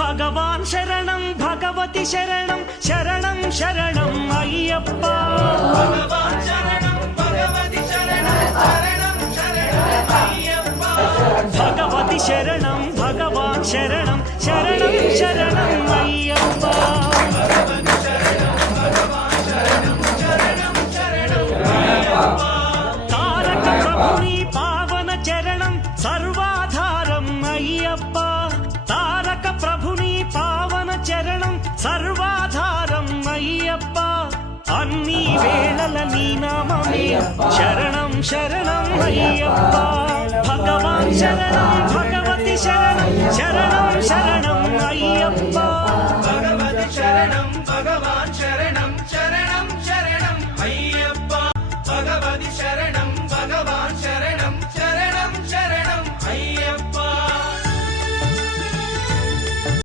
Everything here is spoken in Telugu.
భగవాన్ శరణం భగవతి శరణం శరణం శరణం అయ్యప్ప భగవాన్ శరణం భగవతి శరణం శరణం శరణం అయ్యప్ప భగవతి శరణం భగవాన్ శరణం శరణం శరణం అయ్యప్ప భగవతి శరణం భగవాన్ శరణం శరణం శరణం అయ్యప్ప తారక ప్రభుని పావన చరణం సర్వాధారం అయ్యప్ప తారక ప్రభుని పావన చరణం సర్వాధారం అయ్యప్ప అన్ని వేళల నీ నామమే శరణం శరణం అయ్యప్ప భగవాన్ శరణం భగవతి శరణం శరణం శరణం